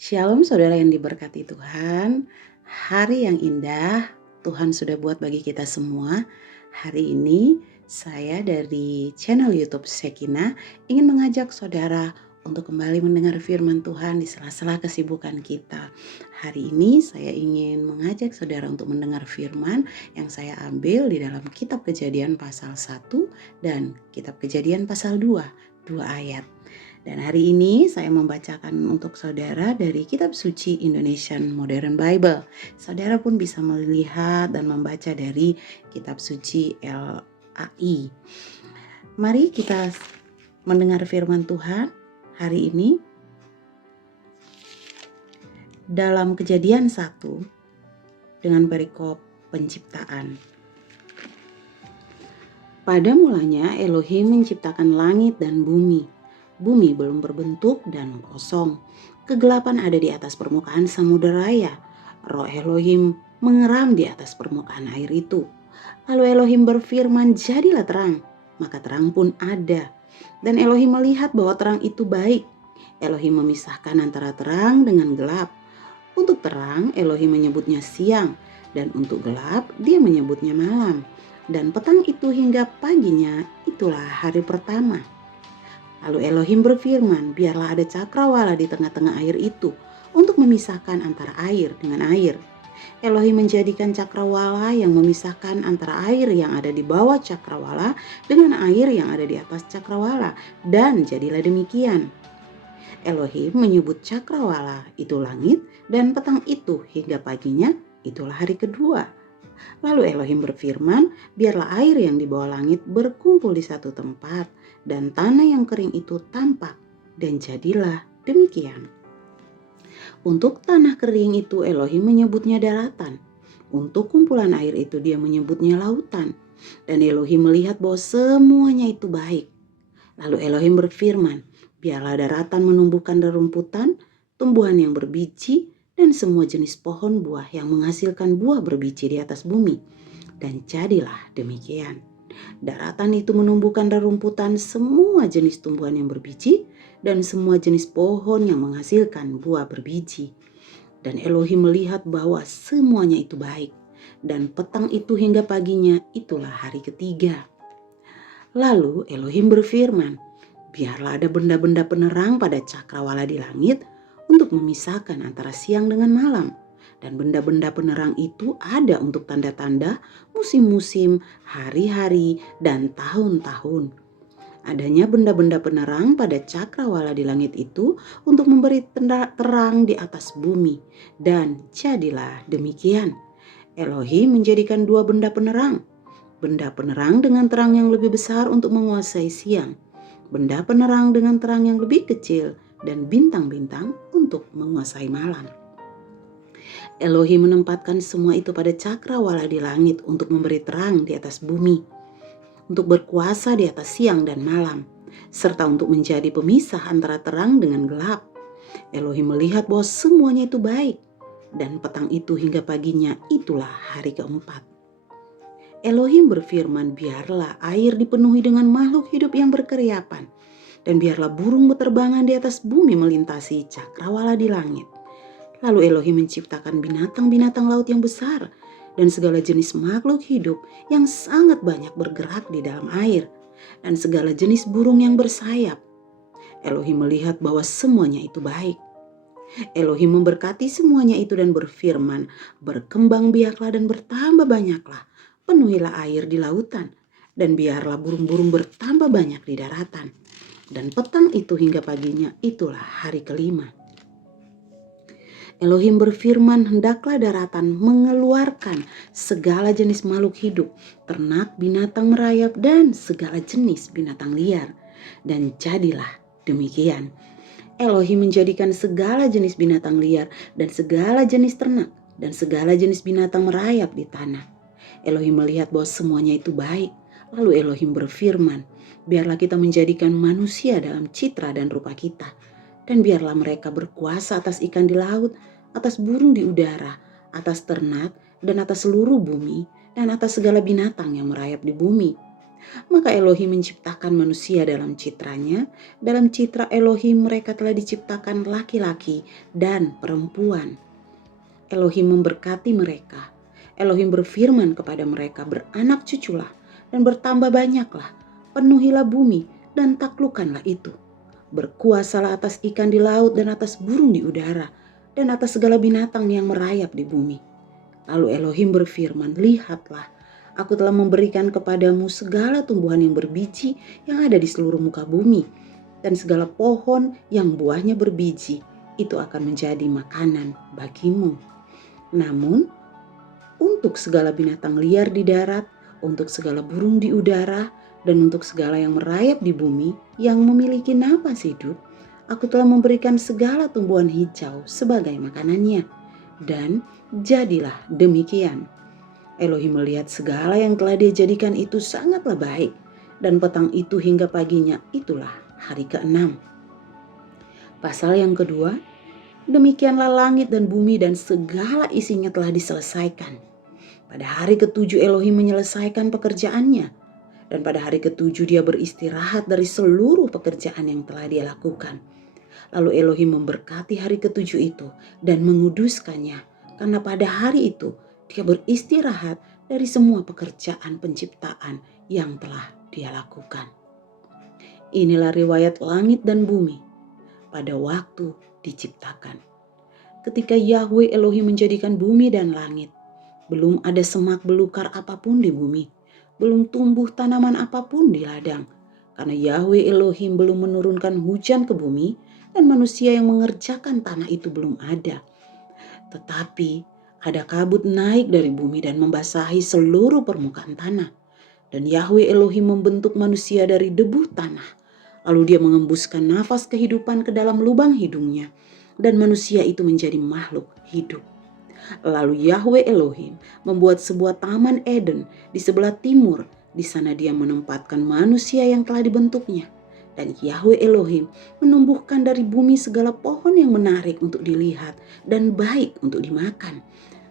Shalom saudara yang diberkati Tuhan. Hari yang indah Tuhan sudah buat bagi kita semua. Hari ini saya dari channel YouTube Sekina ingin mengajak saudara untuk kembali mendengar firman Tuhan di sela-sela kesibukan kita. Hari ini saya ingin mengajak saudara untuk mendengar firman yang saya ambil di dalam kitab Kejadian pasal 1 dan kitab Kejadian pasal 2, 2 ayat. Dan hari ini saya membacakan untuk saudara dari Kitab Suci Indonesian Modern Bible. Saudara pun bisa melihat dan membaca dari Kitab Suci LAI. Mari kita mendengar firman Tuhan hari ini. Dalam Kejadian 1 dengan perikop penciptaan. Pada mulanya Elohim menciptakan langit dan bumi. Bumi belum berbentuk dan kosong. Kegelapan ada di atas permukaan samudera raya. Roh Elohim mengeram di atas permukaan air itu. Lalu Elohim berfirman, "Jadilah terang." Maka terang pun ada. Dan Elohim melihat bahwa terang itu baik. Elohim memisahkan antara terang dengan gelap. Untuk terang Elohim menyebutnya siang, dan untuk gelap dia menyebutnya malam. Dan petang itu hingga paginya itulah hari pertama. Lalu Elohim berfirman, "Biarlah ada cakrawala di tengah-tengah air itu untuk memisahkan antara air dengan air." Elohim menjadikan cakrawala yang memisahkan antara air yang ada di bawah cakrawala dengan air yang ada di atas cakrawala, dan jadilah demikian. Elohim menyebut cakrawala itu langit, dan petang itu hingga paginya itulah hari kedua. Lalu Elohim berfirman, "Biarlah air yang di bawah langit berkumpul di satu tempat, dan tanah yang kering itu tampak." Dan jadilah demikian. Untuk tanah kering itu Elohim menyebutnya daratan. Untuk kumpulan air itu dia menyebutnya lautan. Dan Elohim melihat bahwa semuanya itu baik. Lalu Elohim berfirman, "Biarlah daratan menumbuhkan rerumputan, tumbuhan yang berbiji, dan semua jenis pohon buah yang menghasilkan buah berbiji di atas bumi." Dan jadilah demikian. Daratan itu menumbuhkan rerumputan, semua jenis tumbuhan yang berbiji, dan semua jenis pohon yang menghasilkan buah berbiji. Dan Elohim melihat bahwa semuanya itu baik. Dan petang itu hingga paginya itulah hari ketiga. Lalu Elohim berfirman, "Biarlah ada benda-benda penerang pada cakrawala di langit untuk memisahkan antara siang dengan malam." Dan benda-benda penerang itu ada untuk tanda-tanda, musim-musim, hari-hari, dan tahun-tahun. Adanya benda-benda penerang pada cakrawala di langit itu untuk memberi terang di atas bumi. Dan jadilah demikian. Elohim menjadikan dua benda penerang. Benda penerang dengan terang yang lebih besar untuk menguasai siang. Benda penerang dengan terang yang lebih kecil dan bintang-bintang untuk menguasai malam. Elohim menempatkan semua itu pada cakrawala di langit untuk memberi terang di atas bumi, untuk berkuasa di atas siang dan malam, serta untuk menjadi pemisah antara terang dengan gelap. Elohim melihat bahwa semuanya itu baik, dan petang itu hingga paginya itulah hari keempat. Elohim berfirman, "Biarlah air dipenuhi dengan makhluk hidup yang berkeriapan, dan biarlah burung beterbangan di atas bumi melintasi cakrawala di langit." Lalu Elohim menciptakan binatang-binatang laut yang besar dan segala jenis makhluk hidup yang sangat banyak bergerak di dalam air, dan segala jenis burung yang bersayap. Elohim melihat bahwa semuanya itu baik. Elohim memberkati semuanya itu dan berfirman, "Berkembang biaklah dan bertambah banyaklah. Penuhilah air di lautan, dan biarlah burung-burung bertambah banyak di daratan." Dan petang itu hingga paginya itulah hari kelima. Elohim berfirman, "Hendaklah daratan mengeluarkan segala jenis makhluk hidup, ternak, binatang merayap, dan segala jenis binatang liar." Dan jadilah demikian. Elohim menjadikan segala jenis binatang liar dan segala jenis ternak dan segala jenis binatang merayap di tanah. Elohim melihat bahwa semuanya itu baik. Lalu Elohim berfirman, "Biarlah kita menjadikan manusia dalam citra dan rupa kita. Dan biarlah mereka berkuasa atas ikan di laut, atas burung di udara, atas ternak, dan atas seluruh bumi, dan atas segala binatang yang merayap di bumi." Maka Elohim menciptakan manusia dalam citranya. Dalam citra Elohim mereka telah diciptakan laki-laki dan perempuan. Elohim memberkati mereka. Elohim berfirman kepada mereka, beranak cuculah dan bertambah banyaklah, penuhilah bumi dan taklukkanlah itu. Berkuasalah atas ikan di laut dan atas burung di udara dan atas segala binatang yang merayap di bumi. Lalu Elohim berfirman, lihatlah, aku telah memberikan kepadamu segala tumbuhan yang berbiji yang ada di seluruh muka bumi, dan segala pohon yang buahnya berbiji, itu akan menjadi makanan bagimu. Namun, untuk segala binatang liar di darat, untuk segala burung di udara, dan untuk segala yang merayap di bumi yang memiliki napas hidup, aku telah memberikan segala tumbuhan hijau sebagai makanannya. Dan jadilah demikian. Elohim melihat segala yang telah dia jadikan itu sangatlah baik. Dan petang itu hingga paginya itulah hari ke-6. Pasal yang kedua, demikianlah langit dan bumi dan segala isinya telah diselesaikan. Pada hari ke-7 Elohim menyelesaikan pekerjaannya. Dan pada hari ke-7 dia beristirahat dari seluruh pekerjaan yang telah dia lakukan. Lalu Elohim memberkati hari ke-7 itu dan menguduskannya. Karena pada hari itu dia beristirahat dari semua pekerjaan penciptaan yang telah dia lakukan. Inilah riwayat langit dan bumi pada waktu diciptakan. Ketika Yahweh Elohim menjadikan bumi dan langit, belum ada semak belukar apapun di bumi, belum tumbuh tanaman apapun di ladang, karena Yahweh Elohim belum menurunkan hujan ke bumi dan manusia yang mengerjakan tanah itu belum ada. Tetapi ada kabut naik dari bumi dan membasahi seluruh permukaan tanah. Dan Yahweh Elohim membentuk manusia dari debu tanah. Lalu dia mengembuskan nafas kehidupan ke dalam lubang hidungnya. Dan manusia itu menjadi makhluk hidup. Lalu Yahweh Elohim membuat sebuah taman Eden di sebelah timur. Di sana dia menempatkan manusia yang telah dibentuknya. Dan Yahweh Elohim menumbuhkan dari bumi segala pohon yang menarik untuk dilihat dan baik untuk dimakan.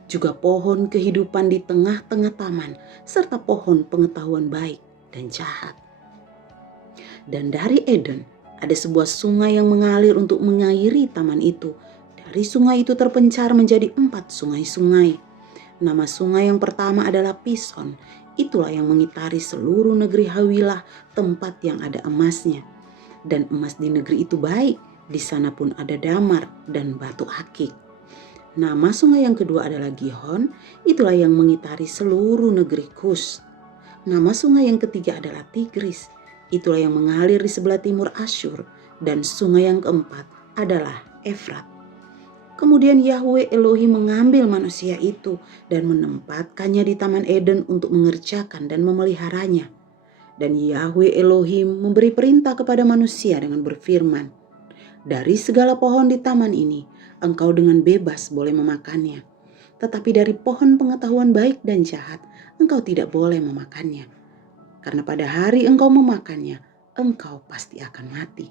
Juga pohon kehidupan di tengah-tengah taman, serta pohon pengetahuan baik dan jahat. Dan dari Eden ada sebuah sungai yang mengalir untuk mengairi taman itu. Dari sungai itu terpencar menjadi 4 sungai-sungai. Nama sungai yang pertama adalah Pison. Itulah yang mengitari seluruh negeri Hawilah, tempat yang ada emasnya. Dan emas di negeri itu baik, di sana pun ada damar dan batu akik. Nama sungai yang kedua adalah Gihon, itulah yang mengitari seluruh negeri Kus. Nama sungai yang ketiga adalah Tigris, itulah yang mengalir di sebelah timur Asyur. Dan sungai yang keempat adalah Efrat. Kemudian Yahweh Elohim mengambil manusia itu dan menempatkannya di Taman Eden untuk mengerjakan dan memeliharanya. Dan Yahweh Elohim memberi perintah kepada manusia dengan berfirman, dari segala pohon di taman ini, engkau dengan bebas boleh memakannya. Tetapi dari pohon pengetahuan baik dan jahat, engkau tidak boleh memakannya. Karena pada hari engkau memakannya, engkau pasti akan mati.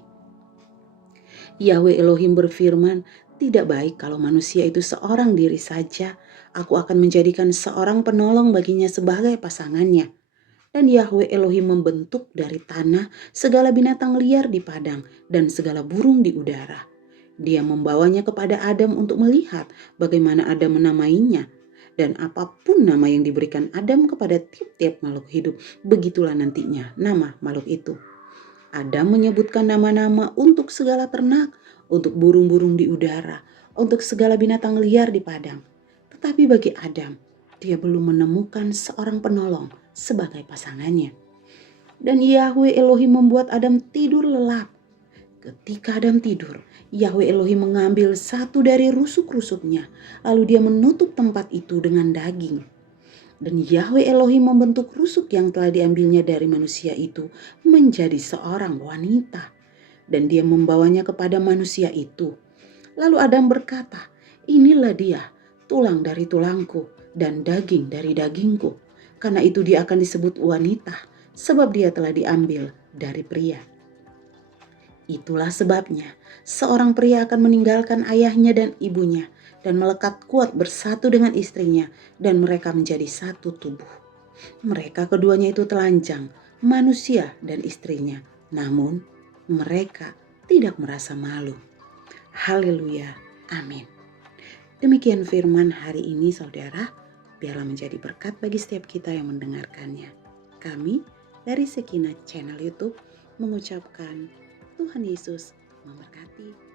Yahweh Elohim berfirman, tidak baik kalau manusia itu seorang diri saja. Aku akan menjadikan seorang penolong baginya sebagai pasangannya. Dan Yahweh Elohim membentuk dari tanah segala binatang liar di padang dan segala burung di udara. Dia membawanya kepada Adam untuk melihat bagaimana Adam menamainya. Dan apapun nama yang diberikan Adam kepada tiap-tiap makhluk hidup, begitulah nantinya nama makhluk itu. Adam menyebutkan nama-nama untuk segala ternak, untuk burung-burung di udara, untuk segala binatang liar di padang. Tetapi bagi Adam, dia belum menemukan seorang penolong sebagai pasangannya. Dan Yahweh Elohim membuat Adam tidur lelap. Ketika Adam tidur, Yahweh Elohim mengambil satu dari rusuk-rusuknya, lalu dia menutup tempat itu dengan daging. Dan Yahweh Elohim membentuk rusuk yang telah diambilnya dari manusia itu menjadi seorang wanita. Dan dia membawanya kepada manusia itu. Lalu Adam berkata, inilah dia, tulang dari tulangku dan daging dari dagingku. Karena itu dia akan disebut wanita, sebab dia telah diambil dari pria. Itulah sebabnya seorang pria akan meninggalkan ayahnya dan ibunya dan melekat kuat bersatu dengan istrinya dan mereka menjadi satu tubuh. Mereka keduanya itu telanjang, manusia dan istrinya, namun mereka tidak merasa malu. Haleluya, amin. Demikian firman hari ini saudara, biarlah menjadi berkat bagi setiap kita yang mendengarkannya. Kami dari Sekinah Channel YouTube mengucapkan Tuhan Yesus memberkati.